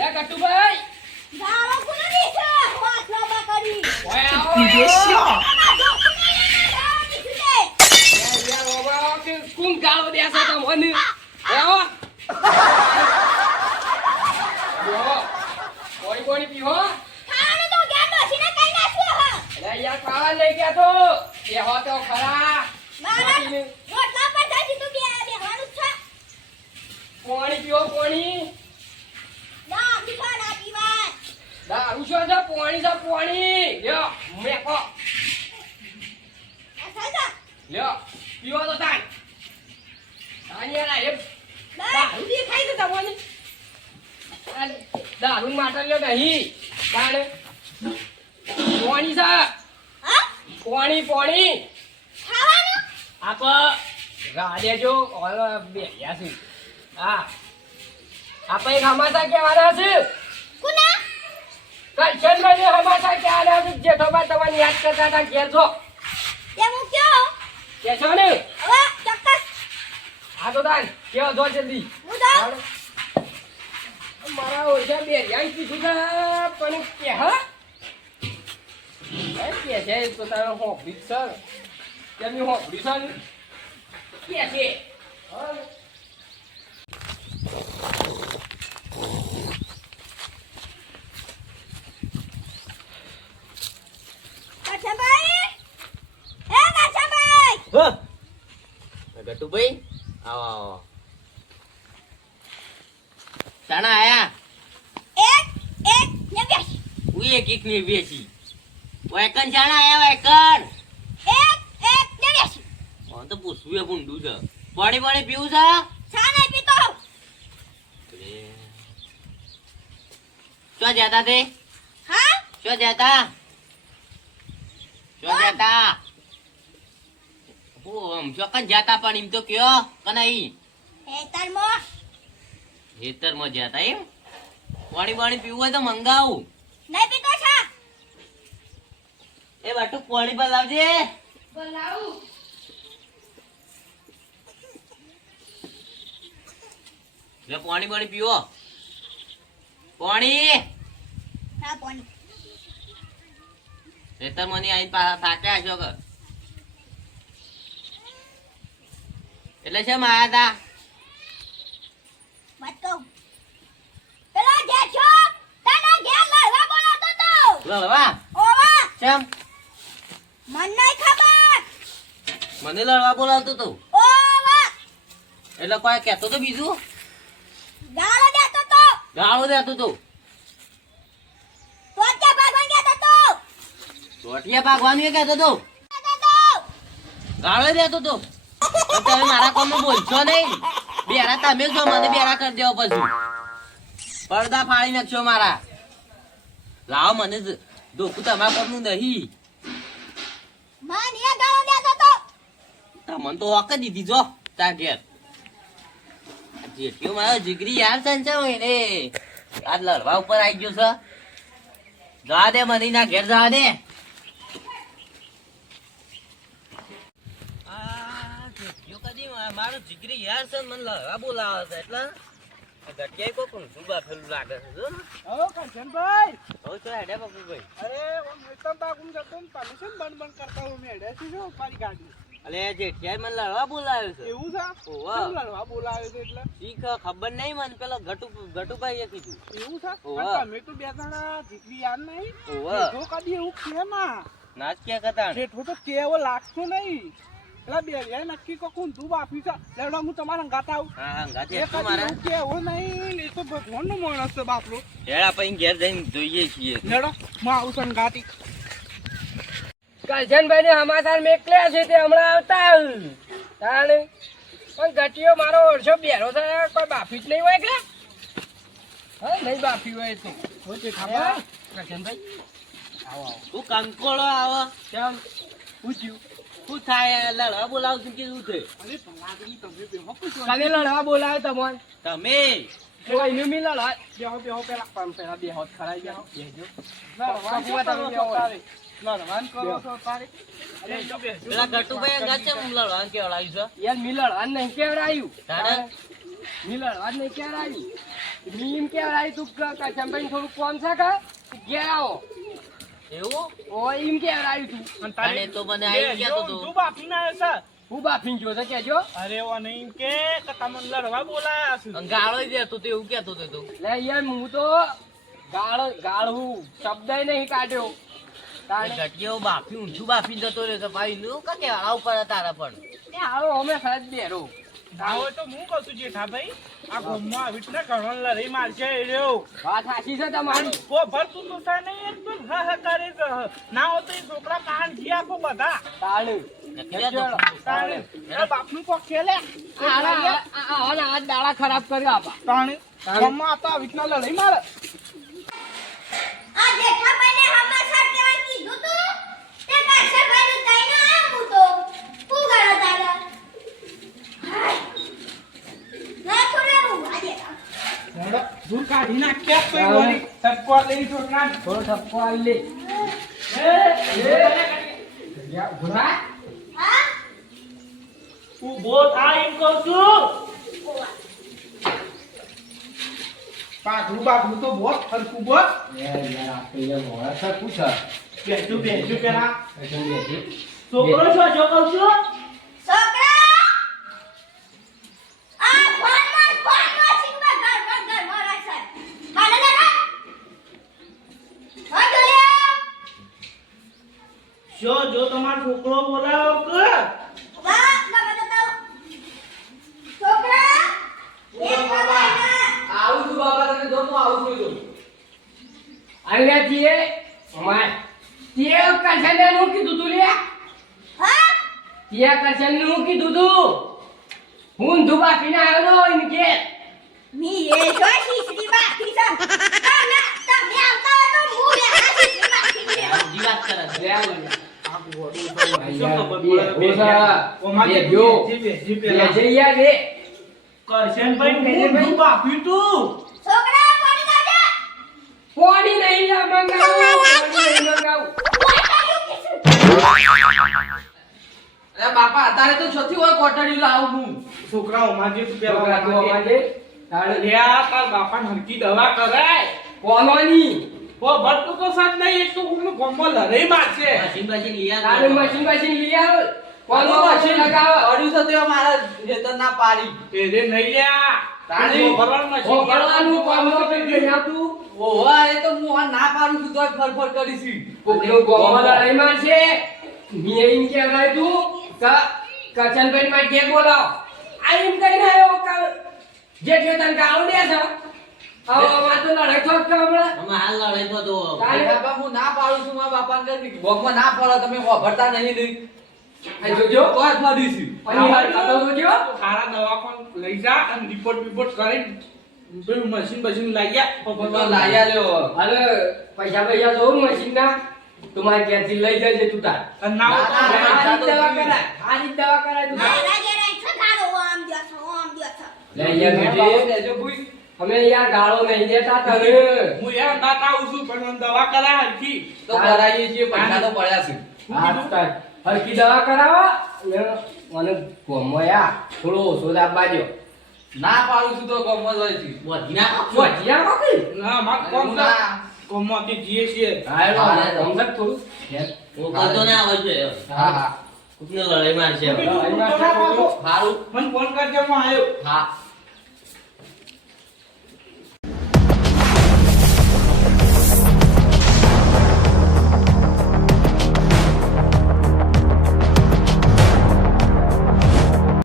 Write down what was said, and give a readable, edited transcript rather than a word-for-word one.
એ ગટુભાઈ ગાળો કોની છે હોત નો બકરી ઓય આવો યાર બાબા કે કુમ ગાળો દેસો તો મને આવો યો કોણી પીવો ખાવાનું તો ગેમ નસીને કઈ નાખ્યો હ અરે યાર ખાવા લઈ ગયા તો એ હો તો ખરા મારા રોટલા પર જાજી તું બેહવાનું છે કોણી પીવો કોણી ના પીવા ના પીવા દારૂ છો છે પોણી લ્યો મેકો અસાજા લ્યો પીવો તો તાન આનિયા ના એ ના દારૂ દી ખાઈ તો તમને દારૂ માટે લ્યો નહીં તાણે પોણી છે હા પોણી ખાવાનું આપ ગાડે જો ઓલ બેયા છે હા આપણે એક હમાસા કહેવાના છે કુના કલ્ચરમાં જે હમાસા કહેવાના છે જેઠોબા તમને યાદ કરતા હતા ઘેર છો તે મૂક્યો કે છો ને હવે ચોક્કસ હા તો તાન કેવો જો જલ્દી હું જાઉં મારા ઓછા બે યાદ કીધું છે પણ કે હા કે છે તો તારો હોફી સર તેમની હોફી સર કે છે હા કાછાભાઈ એ કાછાભાઈ હા ગટુભાઈ આવો આવો તાણા આયા એક ને બેસ ઉઈ એક ની બેસી વાયકન જાણા આયા વાયકન એક ને બેસ ઓન તો પૂછવું પૂંડું છે પાણી પીવું છે ચા નહીં પીતો શું જતા તે હા શું જતા આમ ચોકન જતા પણ એમ તો કયો કનાઈ એ તરમો ખેતરમાં જતા એમ પાણી પીવું હોય તો મંગાવું નહીં પીતો છા એ બાટુ પાણી પર લાવજે બોલાવું લે પાણી પીવો પાણી હા પાણી ખેતરમાં ની આઈને પાછા થાક્યા છો કે એટલે છે આયા મત કહું પેલો જેઠો તને ઘેર લડવા બોલાવતો તો તા લડવા ઓવા કેમ મન નહીં ખબર મને લડવા બોલાવતો તો ઓવા એટલે કોઈ કહેતો તો બીજું ગાળો દેતો તો ગાળો દેતો તો તોત્યા ભાગવા દેતો તો રોટિયા પાકવાનું એ કહેતો તો દેતો તો ગાળો દેતો તો પણ તમે મારા કોમમાં બોલશો નહીં બેરા તમે જ છો મને બેરા કરી દેવો પછી પડદા ફાડી નાખશો મારા લાવો મને ધોકું તમારા કોમનું નહીં મન એ ગાળો દેતો તો તમને તો હોક જ દીધી જો તાર ઘેર જેઠિયો મારો જીગરી યાર સંચાવ ને આજ લડવા ઉપર આવી ગયો છે જા દે મને ના ઘેર જા દે મારો જીગરી યાર છે મને લડવા બોલાવે છે એટલે ગટિયાઈ કોક સુબા ફેલું લાગે છે જો હો કાંચનભાઈ હો તો હેડે બાપુભાઈ અરે ઓમ મિતમ બાગુમ જતો પરમિશન બંધ કરતા હું મેડે શું મારી ગાડી અલે જેઠિયાઈ મને લડવા બોલાવ્યો છે એવું છે ઓવા. કેમ લડવા બોલાવે છે એટલે શીખ ખબર નહીં મને પેલો ગટુભાઈ એ કીધું એવું છે ઓવા. પણ તમે તો બે જણા જીતવી યાદ નહીં ઓવા. જેઠો કદી એવું કે માં નાચ ક્યાં કરતા જેઠો તો કેવો લાગતો નહીં એટલે બે રે નક્કી કોકું તું બાફી છે લેડો હું તમારા ગાતા આવું હા હા ગાતે એ કદી મારા એવું કેવું નહીં એ તો ભગવાનનો માણસ છે બાપરો હેડા પછી ઘેર જઈને જોઈએ છીએ લેડો હું આવું છું ગાતી કરજનભાઈ ને સમાચાર મેકલ્યા છે તે હમણાં આવતા તાણે પણ ગટીયો મારો ઓરછો બેરો છે કોઈ બાફી જ નહીં હોય કે હા નહીં બાફી હોય તો ઓકે ખબર કરજનભાઈ આવો આવો તું કંકોળો આવો કેમ પૂછ્યું શું થાય લડવા બોલાવું છું કે શું છે અરે પલાગની તમે બેહો પૂછો કાલે લડવા બોલાવે તમને તમે કોઈ નું મી લડવા બેહો પેલા પણ પેલા બે હોત ખરાઈ બેહો બેહજો લડવાન કપૂવા તમે કરો બેહો. છો તારે લડવાન કરો છો તારે અરે જો બેહજો પેલા ગટુભાઈ ગાચે હું લડવાનું કેવડાવ્યું છે યાર મી લડવા નહીં કેવડાયું તારે ની લડવા જ નહીં ક્યારે આવી મી એમ ક્યારે આવી તું કચંબાઈ થોડું કોમ છે કે ઘેર આવો એવું ઓ એમ ક્યારે આવી તું અને તો મને આઈ કહેતો તો તું બાફીને આવ્યો છે હું બાફીને જો તો કેજો અરે ઓ નહીં કે તમને લડવા બોલાયા છે અને ગાળો દેતો તો એવું કહેતો તો તું લે યાર હું તો ગાળું શબ્દ નહીં કાઢ્યો તાણે ઘટીઓ બાફી ઊંચું બાફી જતો રહ્યો તો ભાઈ નું કે કેળા ઉપર તારા પણ એ હાલો અમે સાહેબ બેરો ના હોય તો હું કહું છું જેઠાભાઈ આ ગામમાં આવી રીતના ઘણો લડાઈ મારશે એ રહ્યો વાત સાચી છે તમારી કો ભરતું તો થાય નહીં એકદમ હા હા કરે છે. ના હોય તો એ છોકરા કાન જી આપો બધા તાણે તાણે એ બાપનું કોક ખેલે આ દાડા ખરાબ કર્યો આપા તાણે ગામમાં આ તો આવી રીતના લડાઈ મારે આ જેઠાભાઈને હમાસા કેવા કીધું તું તે કાશરભાઈનું કહીને આયો હું તો હું ગયો દાદા ના થોડું આજે દૂર કાઢી નાખ્યા તો એ વળી ટપકો લઈ છોકરા થોડો ઠપકો આવી લે ભૂરા હા ઊભો થાય એમ કહું છું પાઘડું બાઘડું તો બોલ હરકું બોલ બેઠું પેલા છોકરો છો જો કહું છું છોકરા આ ફોનમાં સિંગમાં ઘર મારા છે માને ને હા જોયા જો તમારો છોકરો બોલાવો કે વાહ ના બતાવ છોકરા એક બાબા આવું છું બાબા તમે જો હું આવું છું અહીંયા જીએ માય તે કરશને નું કીધું તું લે હા તે કરશને નું કીધું તું હું ધુબાફીને આવ્યો નો ઇન કે મી એ જો શીશડી બાકી છે ના તમે આવતા હોય તો હું લે આ શીશડી બાકી છે જી વાત કરે છે. લે કરશનભાઈ હું બાફી તું છોકરા પાણી લાવજે પાણી નહીં મંગાવું અરે બાપા અત્યારે તો છથી હોય કોટડી લાવું હું છોકરાઓ માજે તું છોકરા તો પેલા અમારે તારે લ્યા તાર બાપા હરકી દવા કરાય કોનોની ઓ ભરતું તો સાથ નહીં એક તો હું ગોમો લડાઈ મારશે મશીન મશીન લીયા તારે મશીન લઈ આવ કોનો મશીન લગાવ અડ્યું છે તે મારા ખેતર ના પાડી એ રે નહીં લ્યા તાળી. ઓ ભરવાનું કોનો કરી નાખું ઓવા એ તો હું આ ના પાડું છું તોય ફરફર કરીશી કોકનો ગોમો લડાઈ માં છે મેં કે રાય તું કચનભાઈ માં કે બોલાવ આ એમ કઈને આવ્યો કાલ જે તને ગાવ દે છે આવો માં તો લડાઈ થોક કે હમણાં અમે હાલ લડાઈ તો તો તારે બાપા હું ના પાડું છું મારા બાપા કે ભોગમાં ના પડો તમે વાપરતા નહીં નહીં આ જોજો તોય ફરીશી અને હાલ તો જોજો સારા દવાખાન લઈ જા અને રિપોર્ટ કરી પેલું મશીન લઈ તો લાયા લ્યો અરે પૈસા જો મશીન ના તમારે ક્યાંથી લઈ જજે તું તાર અને ના હોય તો ના, ના, આની દવા કરાય આની દવા કરાય તું મારા ઘરે છે તારો આમ જો છો લે યાર બેજો ભૂઈ અમે યાર ગાળો નહીં દેતા તને હું યાર દાતા આવું છું પણ મને દવા કરાય હરકી તો કરાવીએ છીએ પૈસા તો પડ્યા છે હરકી દવા કરાવો મને ગોમયા થોડો ઓછો દાબવા દો ના પાડું છું તો ગમત હોય છે બધી ના કાપશો. વજિયા કોકી ના માર કોમ કોમમાંથી જીએ છીએ હાલો સમજત થોડું હું કરતો ના આવે છે હા હા કોકને લડાઈ મારશે હવે. બીજું તો ના પાડો. સારું મને ફોન કરજે હું આવ્યો હા